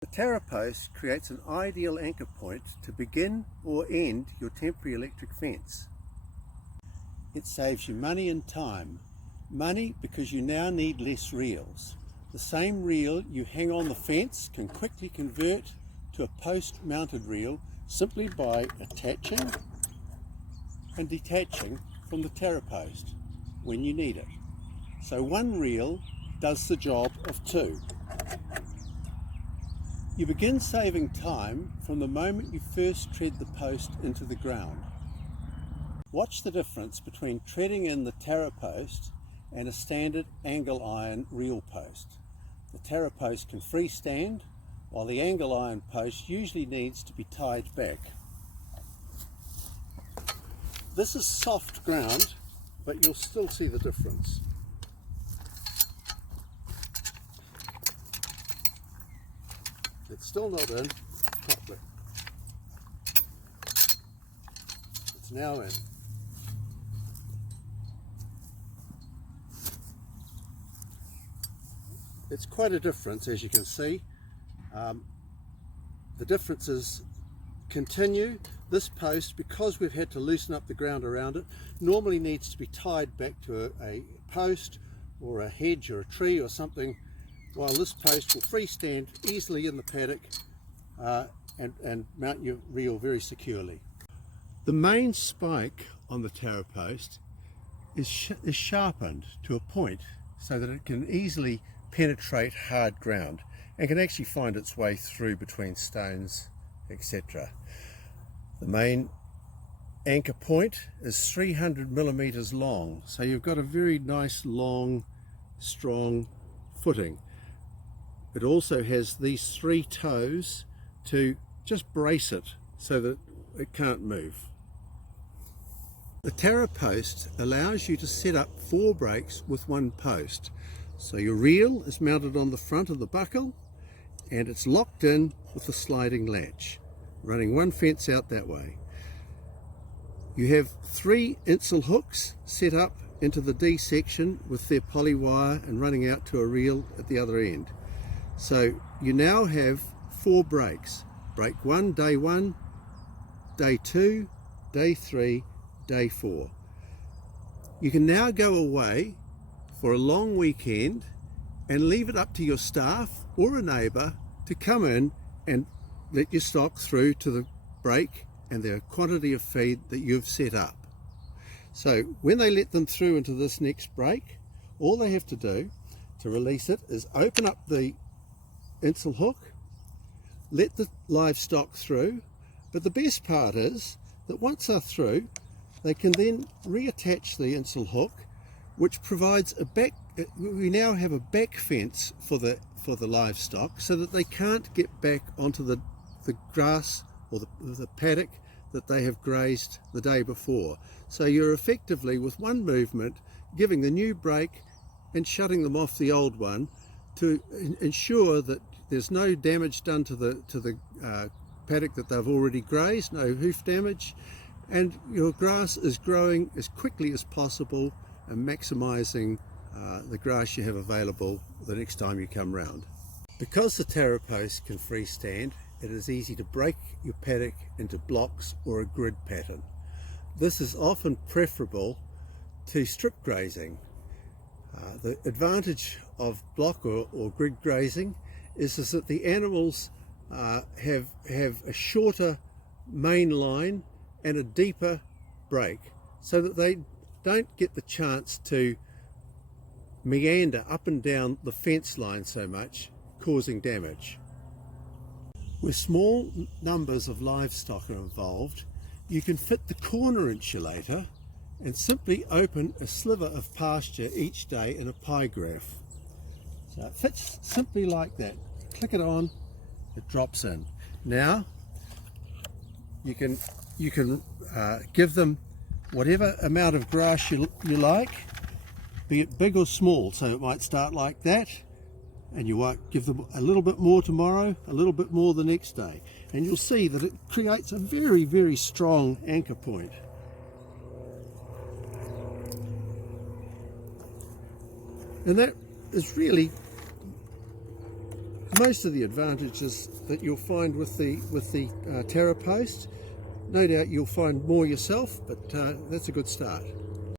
The Tarapost creates an ideal anchor point to begin or end your temporary electric fence. It saves you money and time. Money because you now need less reels. The same reel you hang on the fence can quickly convert to a post-mounted reel simply by attaching and detaching from the Tarapost when you need it. So one reel does the job of two. You begin saving time from the moment you first tread the post into the ground. Watch the difference between treading in the Tarapost and a standard angle iron reel post. The Tarapost can freestand, while the angle iron post usually needs to be tied back. This is soft ground, but you'll still see the difference. It's still not in properly. It's now in. It's quite a difference, as you can see. The differences continue. This post, because we've had to loosen up the ground around it, normally needs to be tied back to a post or a hedge or a tree or something, while this post will freestand easily in the paddock and mount your reel very securely. The main spike on the Tarapost is sharpened to a point so that it can easily penetrate hard ground and can actually find its way through between stones, etc. The main anchor point is 300 millimeters long, so you've got a very nice long strong footing. It also has these three toes to just brace it so that it can't move. The Tarapost allows you to set up 4 brakes with one post. So your reel is mounted on the front of the buckle and it's locked in with the sliding latch, running one fence out that way. You have 3 insel hooks set up into the D section with their poly wire and running out to a reel at the other end. So you now have 4 brakes. Brake 1, day 1, day 2, day 3, day 4. You can now go away for a long weekend and leave it up to your staff or a neighbour to come in and let your stock through to the brake and the quantity of feed that you've set up. So when they let them through into this next brake, all they have to do to release it is open up the insel hook, let the livestock through, but the best part is that once they're through, they can then reattach the insel hook, which provides a back. We now have a back fence for the livestock so that they can't get back onto the grass or the paddock that they have grazed the day before. So you're effectively, with one movement, giving the new brake and shutting them off the old one to ensure that there's no damage done to the paddock that they've already grazed, no hoof damage, and your grass is growing as quickly as possible and maximising the grass you have available the next time you come round. Because the Tarapost can freestand, it is easy to break your paddock into blocks or a grid pattern. This is often preferable to strip grazing. The advantage of block or grid grazing is that the animals have a shorter main line and a deeper break, so that they don't get the chance to meander up and down the fence line so much, causing damage. Where small numbers of livestock are involved, you can fit the corner insulator and simply open a sliver of pasture each day in a pie graph. So it fits simply like that. Click it on, it drops in. Now you can give them whatever amount of grass you like, be it big or small. So it might start like that, and you might give them a little bit more tomorrow, a little bit more the next day, and you'll see that it creates a very, very strong anchor point. And that is really most of the advantages that you'll find with the Tarapost. No doubt you'll find more yourself, but that's a good start.